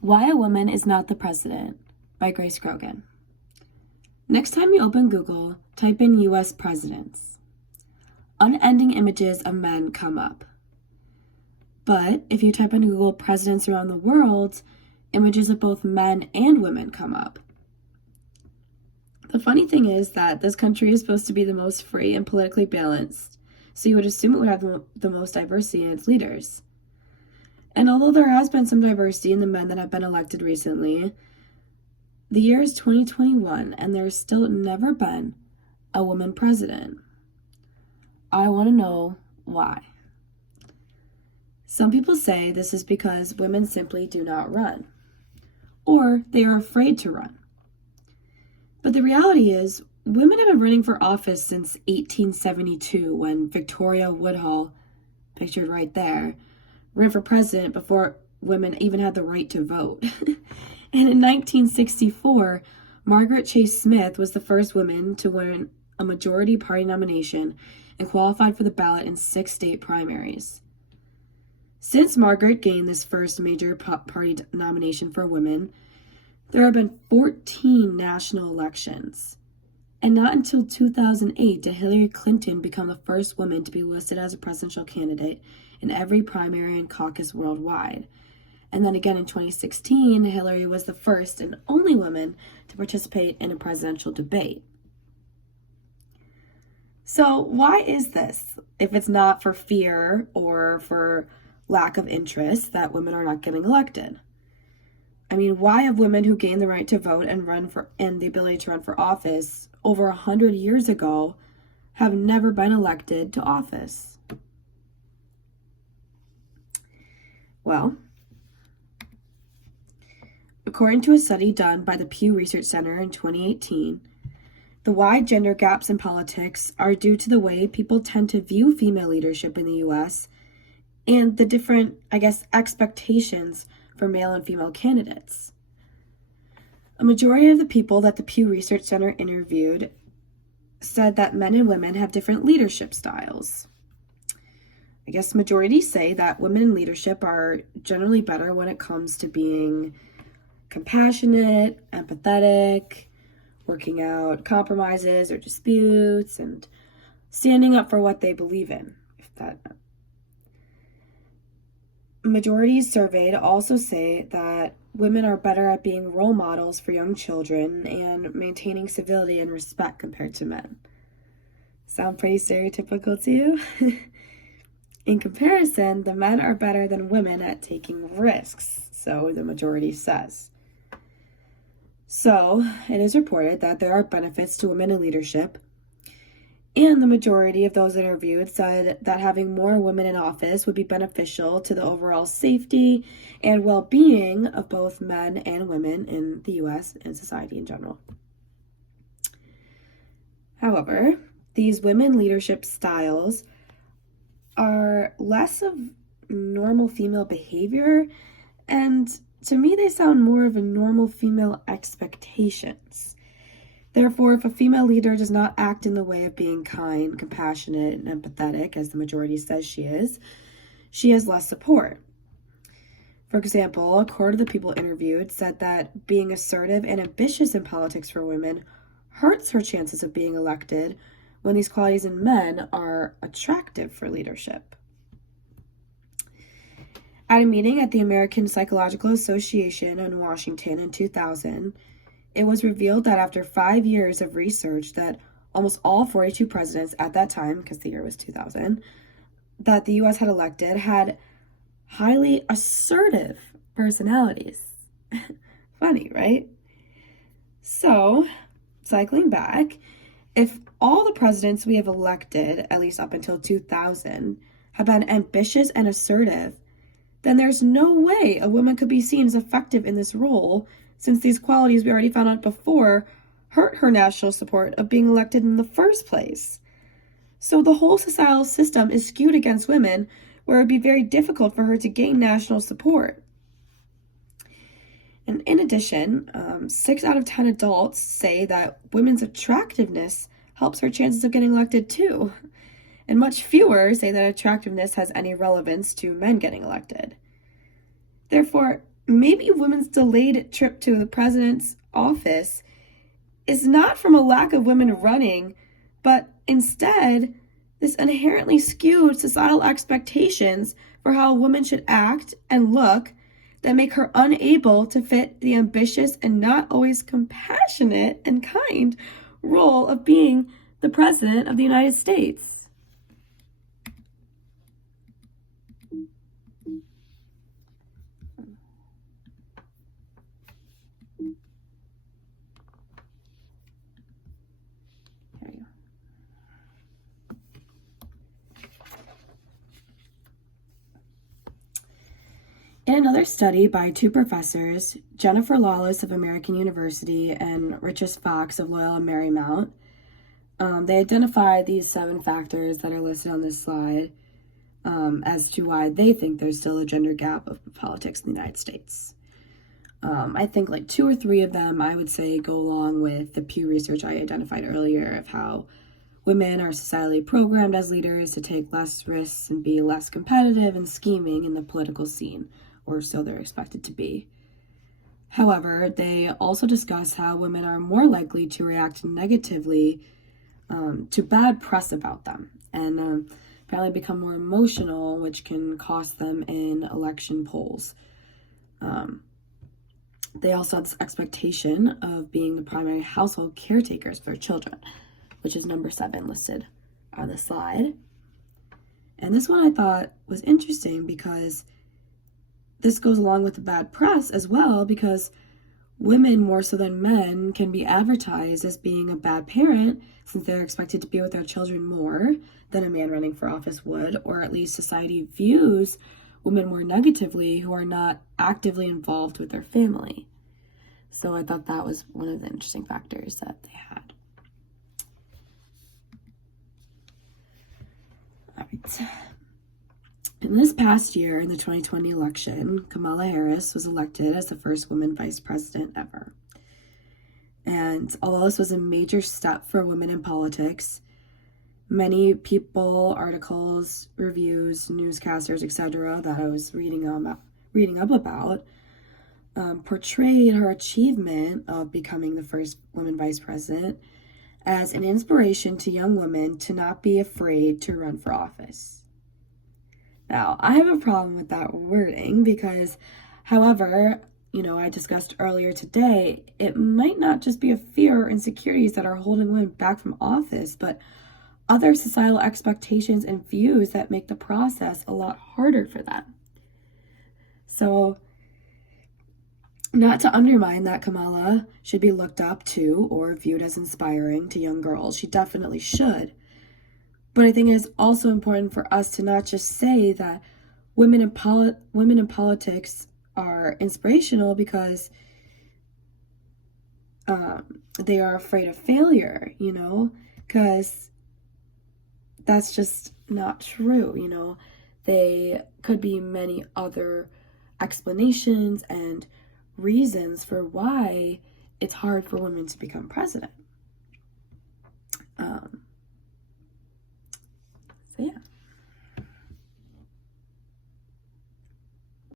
Why a Woman is Not the President by Grace Grogan. Next time you open Google, type in US presidents. Unending images of men come up. But if you type in Google presidents around the world, images of both men and women come up. The funny thing is that this country is supposed to be the most free and politically balanced, so you would assume it would have the most diversity in its leaders. And although there has been some diversity in the men that have been elected recently, the year is 2021 and there's still never been a woman president. I want to know why. Some people say this is because women simply do not run, or they are afraid to run. But the reality is, women have been running for office since 1872 when Victoria Woodhull, pictured right there, ran for president before women even had the right to vote. And in 1964, Margaret Chase Smith was the first woman to win a majority party nomination and qualified for the ballot in 6 state primaries. Since Margaret gained this first major party nomination for women, there have been 14 national elections. And not until 2008 did Hillary Clinton become the first woman to be listed as a presidential candidate in every primary and caucus worldwide. And then again in 2016, Hillary was the first and only woman to participate in a presidential debate. So why is this, if it's not for fear or for lack of interest, that women are not getting elected? I mean, why have women who gained the right to vote and the ability to run for office over 100 years ago have never been elected to office? Well, according to a study done by the Pew Research Center in 2018, the wide gender gaps in politics are due to the way people tend to view female leadership in the U.S. and the different, expectations for male and female candidates. A majority of the people that the Pew Research Center interviewed said that men and women have different leadership styles. I guess majorities say that women in leadership are generally better when it comes to being compassionate, empathetic, working out compromises or disputes, and standing up for what they believe in. Majorities surveyed also say that women are better at being role models for young children and maintaining civility and respect compared to men. Sound pretty stereotypical to you? In comparison, the men are better than women at taking risks, so the majority says. So, it is reported that there are benefits to women in leadership, and the majority of those interviewed said that having more women in office would be beneficial to the overall safety and well-being of both men and women in the U.S. and society in general. However, these women leadership styles are less of normal female behavior, and to me they sound more of a normal female expectations. Therefore, if a female leader does not act in the way of being kind, compassionate, and empathetic, as the majority says she has less support. For example, a quarter of the people interviewed said that being assertive and ambitious in politics for women hurts her chances of being elected when these qualities in men are attractive for leadership. At a meeting at the American Psychological Association in Washington in 2000, it was revealed that after 5 years of research that almost all 42 presidents at that time, because the year was 2000, that the U.S. had elected had highly assertive personalities. Funny, right? So, cycling back, if all the presidents we have elected, at least up until 2000, have been ambitious and assertive, then there's no way a woman could be seen as effective in this role, since these qualities we already found out before hurt her national support of being elected in the first place. So the whole societal system is skewed against women, where it would be very difficult for her to gain national support. And in addition, 6 out of 10 adults say that women's attractiveness helps her chances of getting elected too. And much fewer say that attractiveness has any relevance to men getting elected. Therefore, maybe women's delayed trip to the president's office is not from a lack of women running, but instead this inherently skewed societal expectations for how a woman should act and look that make her unable to fit the ambitious and not always compassionate and kind role of being the President of the United States. In another study by two professors, Jennifer Lawless of American University and Richard Fox of Loyola Marymount, they identified these 7 factors that are listed on this slide as to why they think there's still a gender gap of politics in the United States. I think like 2 or 3 of them I would say go along with the Pew Research I identified earlier of how women are societally programmed as leaders to take less risks and be less competitive and scheming in the political scene, or so they're expected to be. However, they also discuss how women are more likely to react negatively to bad press about them and apparently become more emotional, which can cost them in election polls. They also have this expectation of being the primary household caretakers for children, which is number 7 listed on the slide. And this one I thought was interesting because this goes along with the bad press as well, because women, more so than men, can be advertised as being a bad parent since they're expected to be with their children more than a man running for office would, or at least society views women more negatively who are not actively involved with their family. So I thought that was one of the interesting factors that they had. All right. In this past year, in the 2020 election, Kamala Harris was elected as the first woman vice president ever. And although this was a major step for women in politics, many people, articles, reviews, newscasters, etc., that I was reading up about, portrayed her achievement of becoming the first woman vice president as an inspiration to young women to not be afraid to run for office. Now, I have a problem with that wording because, however, I discussed earlier today, it might not just be a fear or insecurities that are holding women back from office, but other societal expectations and views that make the process a lot harder for them. So, not to undermine that Kamala should be looked up to or viewed as inspiring to young girls. She definitely should. But I think it is also important for us to not just say that women in politics are inspirational because they are afraid of failure, because that's just not true, They could be many other explanations and reasons for why it's hard for women to become president.